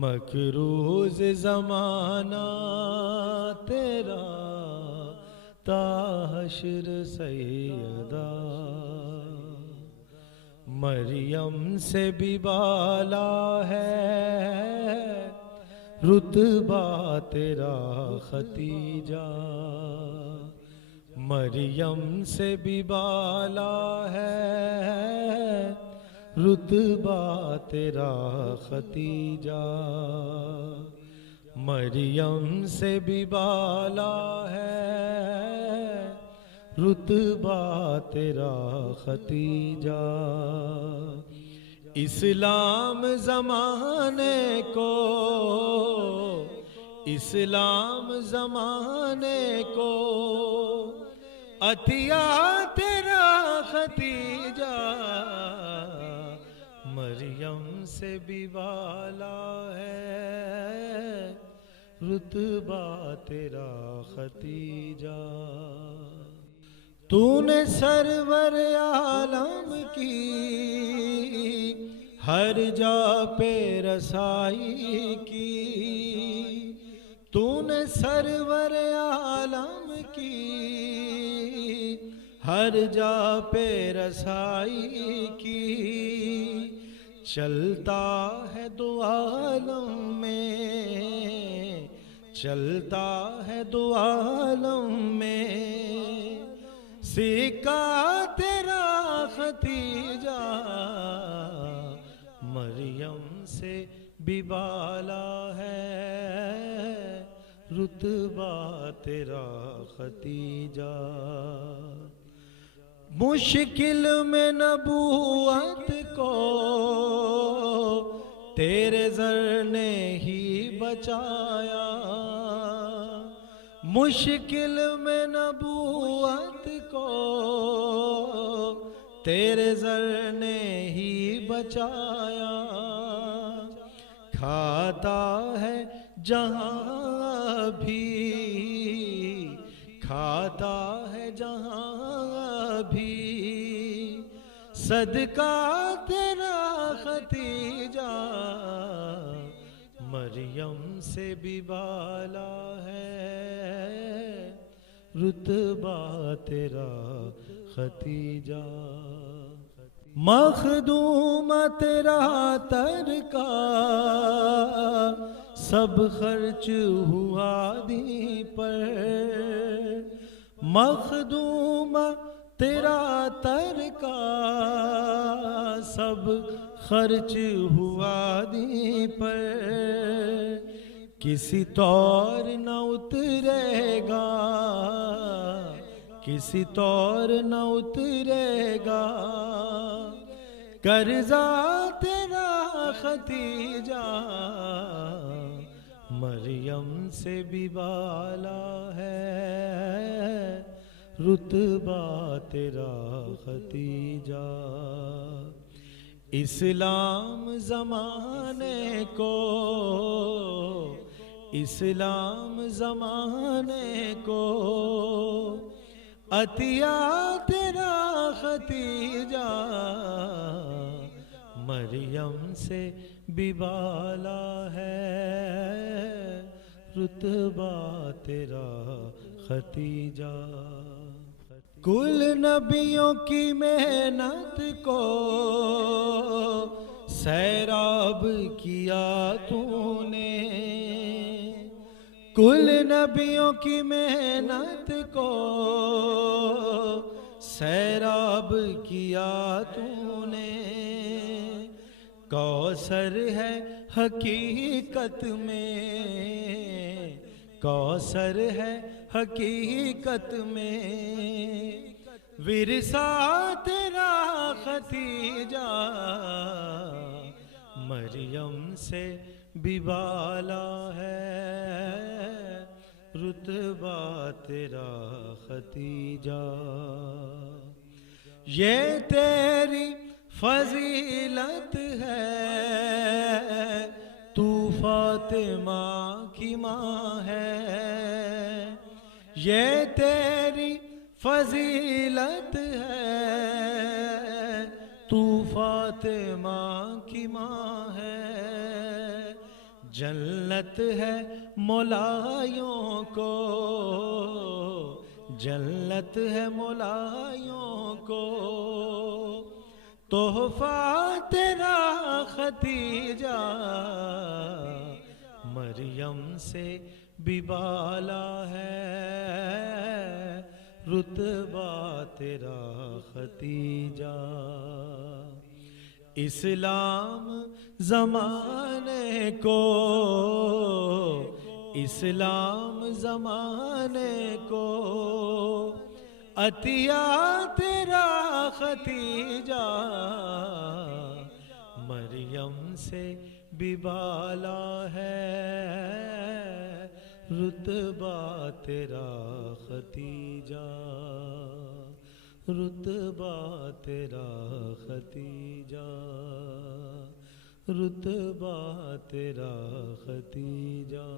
مکروز زمانہ تیرا تا حشر سیدہ، مریم سے بھی بالا ہے رتبہ تیرا ختیجہ، مریم سے بھی بالا ہے رتبہ تیرا ختیجہ، مریم سے بھی بالا ہے رتبہ تیرا ختیجہ، اسلام زمانے کو، اسلام زمانے کو عطیہ تیرا ختیجہ، مریم سے بھی بالا ہے رتبہ تیرا ختیجہ، تو نے سرور عالم کی ہر جا پہ رسائی کی، تو نے سرور عالم کی ہر جا پہ رسائی کی، چلتا ہے دو عالم میں، چلتا ہے دو عالم میں سکہ تیرا ختیجہ، مریم سے بھی بالا ہے رتبہ تیرا ختیجہ، مشکل میں نبوت کو تیرے زر نے ہی بچایا، مشکل میں نبوت کو تیرے زر نے ہی بچایا، کھاتا ہے جہاں بھی، کھاتا ہے جہاں بھی صدقہ تیرا ختیجہ، مریم سے بھی بالا ہے رتبہ تیرا ختیجہ، مخدوم تیرا ترکا سب خرچ ہوا دین پر، مخدوم تیرا ترکا سب خرچ ہوا دین پر، کسی طور نہ اترے گا، کسی طور نہ اترے گا قرضہ تیرا ختیجہ، مریم سے بھی بالا ہے رتبہ تیرا ختیجہ، اسلام زمانے کو، اسلام زمانے کو عطیہ تیرا ختیجہ، مریم سے بھی بالا ہے رتبہ تیرا ختیجہ، کل نبیوں کی محنت کو سیراب کیا تو نے، کل نبیوں کی محنت کو سیراب کیا تو نے، کوثر ہے حقیقت میں، کوثر ہے حقیقت میں ورثہ تیرا ختیجہ، مریم سے بھی بالا ہے رتبہ تیرا ختیجہ، یہ تیری فضیلت ہے تو فاطمہ کی ماں ہے، یہ تیری فضیلت ہے تو فاطمہ کی ماں ہے، جنت ہے مولایوں کو، جنت ہے مولایوں کو، تحفہ تیرا ختیجہ مریم سے بھی بالا ہے، رتبہ تیرا ختیجہ۔ اسلام زمانے کو، اسلام زمانے کو، عطیہ تیرا ختیجہ مریم سے بھی بالا ہے، رتبہ تیرا ختیجہ، رتبہ تیرا ختیجہ، رتبہ تیرا ختیجہ۔